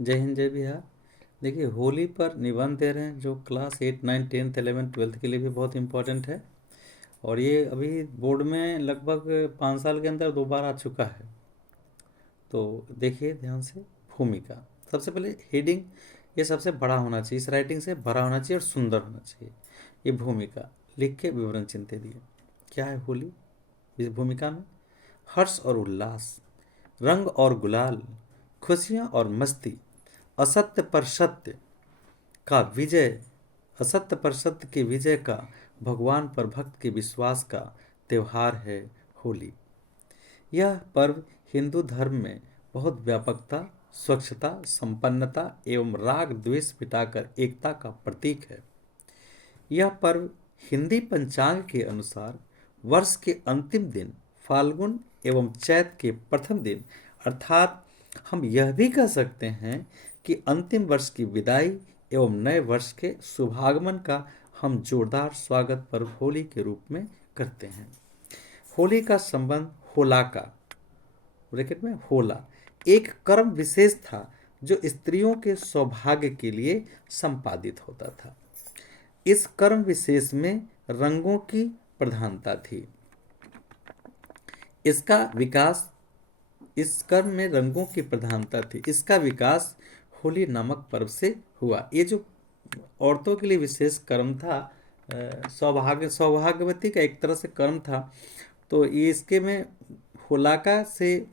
जय हिंद जय बिहार। देखिए, होली पर निबंध दे रहे हैं जो क्लास 8 9 10th 11th 12th के लिए भी बहुत इम्पोर्टेंट है। और ये अभी बोर्ड में लगभग 5 साल के अंदर 2 बार आ चुका है। तो देखिए ध्यान से। भूमिका, सबसे पहले हेडिंग ये सबसे बड़ा होना चाहिए, इस राइटिंग से भरा होना चाहिए और सुंदर होना चाहिए। ये भूमिका लिख के विवरण चिन्ह दिए। क्या है होली? इस भूमिका में हर्ष और उल्लास, रंग और गुलाल, खुशियाँ और मस्ती, असत्य पर सत्य का विजय, असत्य पर सत्य के विजय का, भगवान पर भक्त के विश्वास का त्यौहार है होली। यह पर्व हिंदू धर्म में बहुत व्यापकता, स्वच्छता, संपन्नता एवं राग द्वेष मिटाकर एकता का प्रतीक है। यह पर्व हिंदी पंचांग के अनुसार वर्ष के अंतिम दिन फाल्गुन एवं चैत के प्रथम दिन, अर्थात हम यह भी कह सकते हैं कि अंतिम वर्ष की विदाई एवं नए वर्ष के शुभागमन का हम जोरदार स्वागत पर्व होली के रूप में करते हैं। होली का संबंध होलाका, ब्रैकेट में होला, एक कर्म विशेष था जो स्त्रियों के सौभाग्य के लिए संपादित होता था। इस कर्म विशेष में रंगों की प्रधानता थी। इसका विकास इस कर्म में रंगों की प्रधानता थी। इसका विकास होली नामक पर्व से हुआ। ये जो औरतों के लिए विशेष कर्म था, सौभाग्यवती का एक तरह से कर्म था। तो ये इसके में होलाका से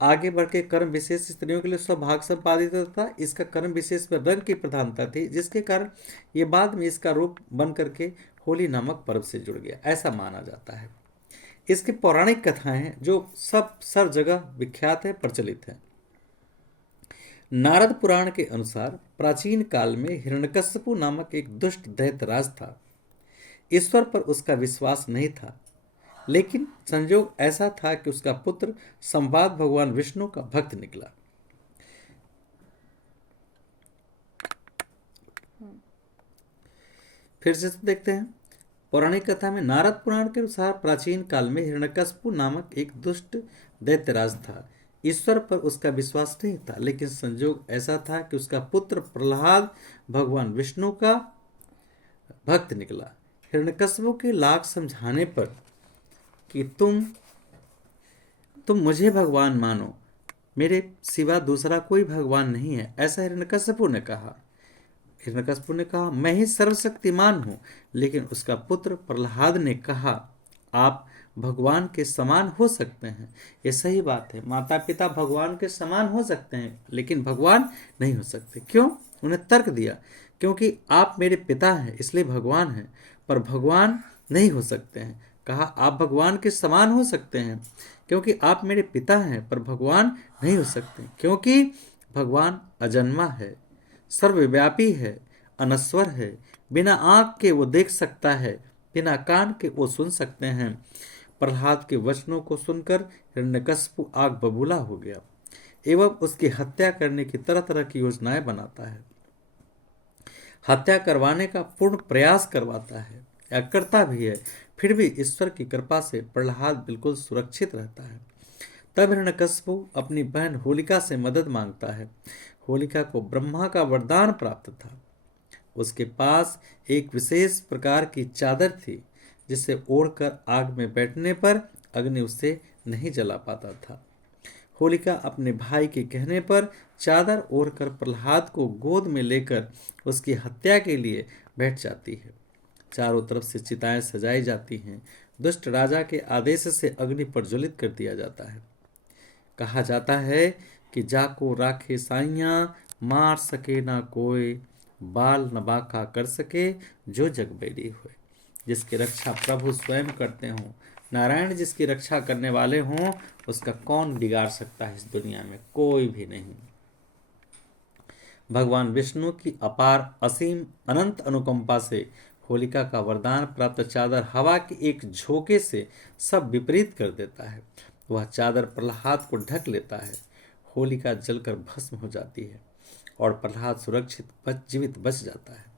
आगे बढ़ के कर्म विशेष स्त्रियों के लिए सौभाग्य संपादित होता था। इसका कर्म विशेष में रंग की प्रधानता थी, जिसके कारण ये बाद में इसका रूप बन करके होली नामक पर्व से जुड़ गया, ऐसा माना जाता है। इसकी पौराणिक कथाएं हैं जो सब जगह विख्यात है, प्रचलित है। नारद पुराण के अनुसार प्राचीन काल में हिरण्यकश्यपु नामक एक दुष्ट दैत्यराज था। ईश्वर पर उसका विश्वास नहीं था, लेकिन संयोग ऐसा था कि उसका पुत्र संवाद भगवान विष्णु का भक्त निकला। फिर से देखते हैं। पौराणिक कथा में नारद पुराण के अनुसार प्राचीन काल में हिरण्यकश्यपु नामक एक दुष्ट दैत्यराज था। ईश्वर पर उसका विश्वास नहीं था, लेकिन संयोग ऐसा था कि उसका पुत्र प्रहलाद भगवान विष्णु का भक्त निकला। हिरण्यकश्यपु के लाख समझाने पर कि तुम मुझे भगवान मानो, मेरे सिवा दूसरा कोई भगवान नहीं है, ऐसा हिरण्यकश्यपु ने कहा। हिरण्यकश्यपु ने कहा, मैं ही सर्वशक्तिमान हूँ। लेकिन उसका पुत्र प्रहलाद ने कहा, आप भगवान के समान हो सकते हैं। ये सही बात है, माता पिता भगवान के समान हो सकते हैं, लेकिन भगवान नहीं हो सकते। क्यों? उन्हें तर्क दिया, क्योंकि आप मेरे पिता हैं इसलिए भगवान हैं, पर भगवान नहीं हो सकते हैं। कहा, आप भगवान के समान हो सकते हैं क्योंकि आप मेरे पिता हैं, पर भगवान नहीं हो सकते क्योंकि भगवान अजन्मा है, सर्वव्यापी है, अनश्वर है। बिना आंख के वो देख सकता है, बिना कान के वो सुन सकते हैं। प्रहलाद के वचनों को सुनकर हिरण्यकश्यपु आग बबूला हो गया एवं उसकी हत्या करने की तरह तरह की योजनाएं बनाता है। हत्या करवाने का पूर्ण प्रयास करवाता है या करता भी है। फिर भी ईश्वर की कृपा से प्रहलाद बिल्कुल सुरक्षित रहता है। तब हिरण्यकश्यपु अपनी बहन होलिका से मदद मांगता है। होलिका को ब्रह्मा का वरदान प्राप्त था। उसके पास एक विशेष प्रकार की चादर थी, जिसे ओढ़कर आग में बैठने पर अग्नि उसे नहीं जला पाता था। होलिका अपने भाई के कहने पर चादर ओढ़कर प्रहलाद को गोद में लेकर उसकी हत्या के लिए बैठ जाती है। चारों तरफ से चिताएं सजाई जाती हैं। दुष्ट राजा के आदेश से अग्नि प्रज्वलित कर दिया जाता है। कहा जाता है कि जाको राखे साइयां, मार सके ना कोई, बाल न बांका कर सके जो जग बैरी होए। जिसकी रक्षा प्रभु स्वयं करते हों, नारायण जिसकी रक्षा करने वाले हों, उसका कौन बिगाड़ सकता है इस दुनिया में? कोई भी नहीं। भगवान विष्णु की अपार असीम अनंत अनुकंपा से होलिका का वरदान प्राप्त चादर हवा के एक झोंके से सब विपरीत कर देता है। वह चादर प्रहलाद को ढक लेता है। होलिका जलकर भस्म हो जाती है और प्रहलाद सुरक्षित जीवित बच जाता है।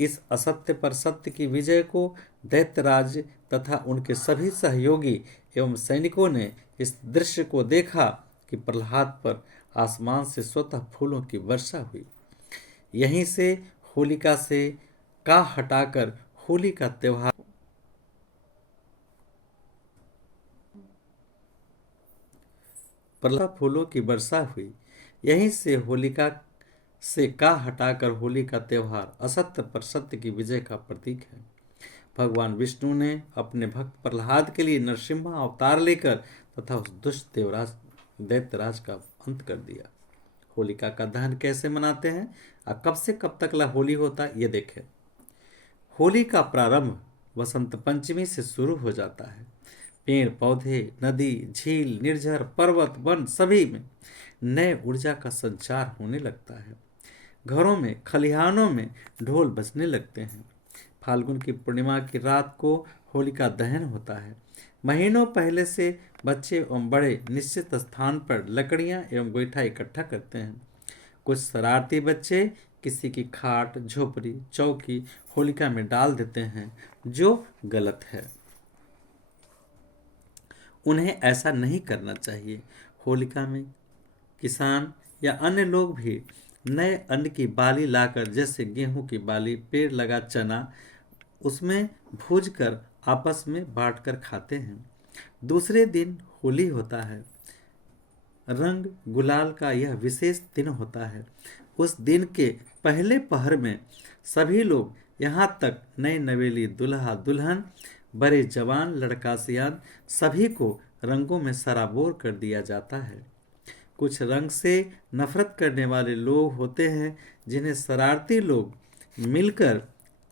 इस असत्य पर सत्य की विजय को दैत्यराज तथा उनके सभी सहयोगी एवं सैनिकों ने इस दृश्य को देखा कि कि प्रहलाद पर आसमान से स्वतः फूलों की वर्षा हुई। यहीं से होलिका से का हटाकर होली का त्योहार प्रहलाद फूलों की वर्षा हुई। यहीं से होलिका से का हटाकर होली का त्योहार असत्य पर सत्य की विजय का प्रतीक है। भगवान विष्णु ने अपने भक्त प्रहलाद के लिए नरसिम्हा अवतार लेकर तथा उस दुष्ट देवराज दैत्यराज का अंत कर दिया। होलिका का दहन कैसे मनाते हैं और कब से कब तक होली होता है ये देखें। होली का प्रारंभ वसंत पंचमी से शुरू हो जाता है। पेड़ पौधे, नदी, झील, निर्झर, पर्वत, वन सभी में नए ऊर्जा का संचार होने लगता है। घरों में, खलिहानों में ढोल बजने लगते हैं। फाल्गुन की पूर्णिमा की रात को होलिका दहन होता है। महीनों पहले से बच्चे एवं बड़े निश्चित स्थान पर लकड़ियां एवं गोईठा इकट्ठा करते हैं। कुछ शरारती बच्चे किसी की खाट, झोपड़ी, चौकी होलिका में डाल देते हैं, जो गलत है। उन्हें ऐसा नहीं करना चाहिए। होलिका में किसान या अन्य लोग भी नए अन्न की बाली लाकर, जैसे गेहूं की बाली, पेड़ लगा चना, उसमें भूज कर आपस में बांटकर खाते हैं। दूसरे दिन होली होता है। रंग गुलाल का यह विशेष दिन होता है। उस दिन के पहले पहर में सभी लोग, यहाँ तक नए नवेली दुल्हा दुल्हन, बड़े जवान लड़का सियान, सभी को रंगों में सराबोर कर दिया जाता है। कुछ रंग से नफरत करने वाले लोग होते हैं, जिन्हें शरारती लोग मिलकर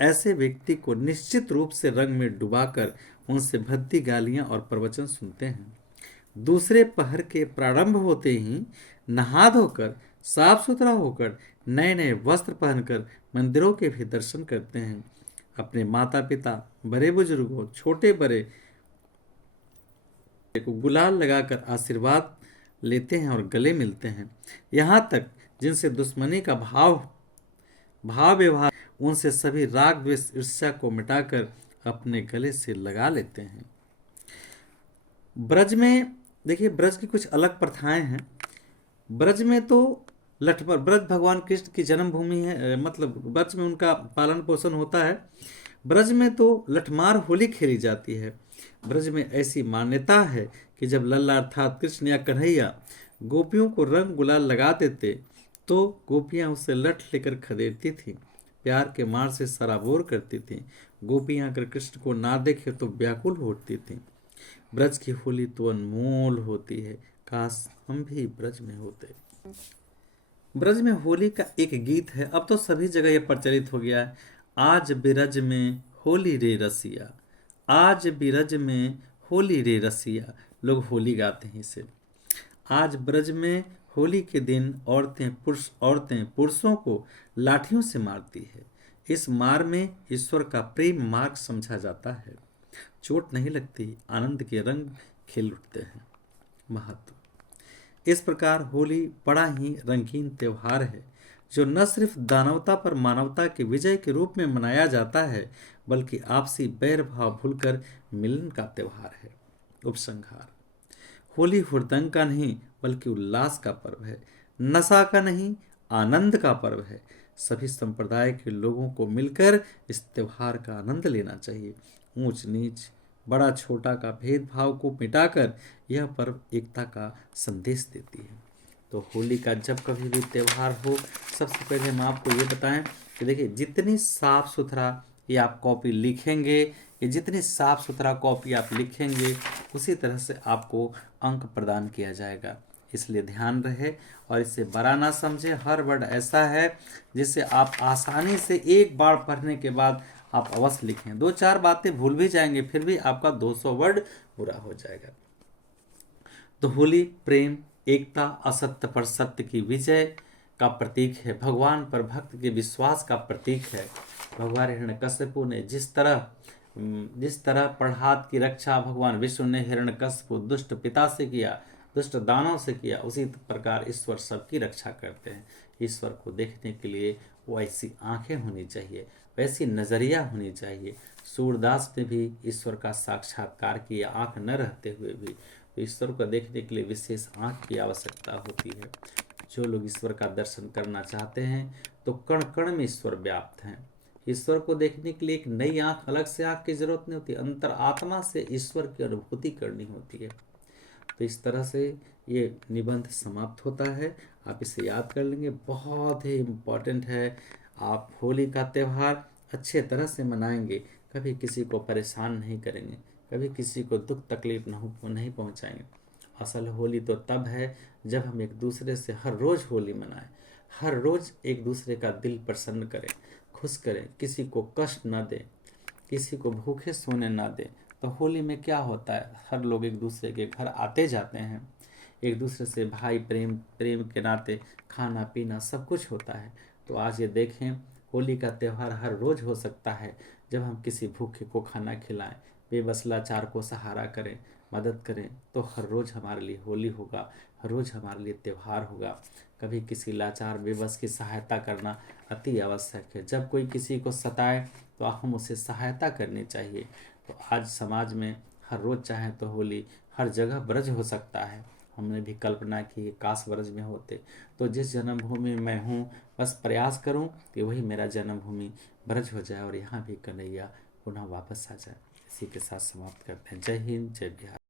ऐसे व्यक्ति को निश्चित रूप से रंग में डुबाकर उनसे भद्दी गालियां और प्रवचन सुनते हैं। दूसरे पहर के प्रारंभ होते ही नहा धोकर, साफ सुथरा होकर, नए नए वस्त्र पहनकर मंदिरों के भी दर्शन करते हैं। अपने माता पिता, बड़े बुजुर्गों, छोटे बड़े को गुलाल लगाकर आशीर्वाद लेते हैं और गले मिलते हैं। यहाँ तक जिनसे दुश्मनी का भाव व्यवहार, उनसे सभी राग द्वेष ईर्ष्या को मिटाकर अपने गले से लगा लेते हैं। ब्रज में देखिए, ब्रज की कुछ अलग प्रथाएं हैं। ब्रज में तो लठपर, ब्रज भगवान कृष्ण की जन्मभूमि है, मतलब ब्रज में उनका पालन पोषण होता है। ब्रज में तो लठमार होली खेली जाती है। ब्रज में ऐसी मान्यता है कि जब लल्ला अर्थात कृष्ण या कन्हैया गोपियों को रंग गुलाल लगा देते तो गोपियां उससे लठ लेकर खदेड़ती थीं, प्यार के मार से सराबोर करती थीं। गोपियां अगर कृष्ण को ना देखे तो व्याकुल होती थीं। ब्रज की होली तो अनमोल होती है, काश हम भी ब्रज में होते। ब्रज में होली का एक गीत है, अब तो सभी जगह यह प्रचलित हो गया है। आज बिरज में होली रे रसिया, आज बिरज में होली रे रसिया, लोग होली गाते हैं इसे। आज ब्रज में होली के दिन औरतें पुरुषों को लाठियों से मारती है। इस मार में ईश्वर का प्रेम मार्ग समझा जाता है। चोट नहीं लगती, आनंद के रंग खिल उठते हैं। महत्व। इस प्रकार होली बड़ा ही रंगीन त्योहार है, जो न सिर्फ दानवता पर मानवता की विजय के रूप में मनाया जाता है, बल्कि आपसी बैर भाव भूलकर मिलन का त्योहार है। उपसंहार। होली हुड़दंग का नहीं बल्कि उल्लास का पर्व है। नशा का नहीं, आनंद का पर्व है। सभी संप्रदाय के लोगों को मिलकर इस त्योहार का आनंद लेना चाहिए। ऊंच नीच, बड़ा छोटा का भेदभाव को मिटाकर यह पर्व एकता का संदेश देती है। तो होली का जब कभी भी त्यौहार हो, सबसे पहले हम आपको ये बताएं कि देखिए, जितनी साफ सुथरा ये आप कॉपी लिखेंगे, कि जितनी साफ सुथरा कॉपी आप लिखेंगे, उसी तरह से आपको अंक प्रदान किया जाएगा। इसलिए ध्यान रहे और इसे बड़ा ना समझे। हर वर्ड ऐसा है जिसे आप आसानी से एक बार पढ़ने के बाद आप अवश्य लिखें। 2-4 बातें भूल भी जाएंगे, फिर भी आपका 200 वर्ड पूरा हो जाएगा। तो होली प्रेम, एकता, असत्य पर सत्य की विजय का प्रतीक है। भगवान पर भक्त के विश्वास का प्रतीक है। भगवान हिरण्यकश्यपु ने जिस तरह प्रहलाद की रक्षा भगवान विष्णु ने हिरण्यकश्यपु दुष्ट पिता से किया, दुष्ट दानव से किया, उसी प्रकार ईश्वर सबकी रक्षा करते हैं। ईश्वर को देखने के लिए वो ऐसी आंखें होनी चाहिए, वैसी नजरिया होनी चाहिए। सूरदास ने भी ईश्वर का साक्षात्कार किया, आंख न रहते हुए भी। तो ईश्वर को देखने के लिए विशेष आँख की आवश्यकता होती है। जो लोग ईश्वर का दर्शन करना चाहते हैं तो कण कण में ईश्वर व्याप्त हैं। ईश्वर को देखने के लिए एक नई आँख, अलग से आँख की जरूरत नहीं होती, अंतर आत्मा से ईश्वर की अनुभूति करनी होती है। तो इस तरह से ये निबंध समाप्त होता है। आप इसे याद कर लेंगे, बहुत ही इम्पोर्टेंट है। आप होली का त्यौहार अच्छे तरह से मनाएंगे, कभी किसी को परेशान नहीं करेंगे, कभी किसी को दुख तकलीफ नहीं पहुंचाएंगे। असल होली तो तब है जब हम एक दूसरे से हर रोज़ होली मनाएं, हर रोज़ एक दूसरे का दिल प्रसन्न करें, खुश करें, किसी को कष्ट न दें, किसी को भूखे सोने ना दें। तो होली में क्या होता है, हर लोग एक दूसरे के घर आते जाते हैं, एक दूसरे से भाई प्रेम प्रेम के नाते खाना पीना सब कुछ होता है। तो आज ये देखें, होली का त्यौहार हर रोज़ हो सकता है जब हम किसी भूखे को खाना खिलाएं, बेबस लाचार को सहारा करें, मदद करें। तो हर रोज़ हमारे लिए होली होगा, हर रोज़ हमारे लिए त्यौहार होगा। कभी किसी लाचार बेबस की सहायता करना अति आवश्यक है। जब कोई किसी को सताए तो हम उसे सहायता करनी चाहिए। तो आज समाज में हर रोज़ चाहें तो होली हर जगह ब्रज हो सकता है। हमने भी कल्पना की काश ब्रज में होते। तो जिस जन्मभूमि में मैं हूँ, बस प्रयास करूँ कि वही मेरा जन्मभूमि ब्रज हो जाए और यहाँ भी कन्हैया पुनः वापस आ जाए। इसी के साथ समाप्त करते हैं। जय हिंद, जय बिहार।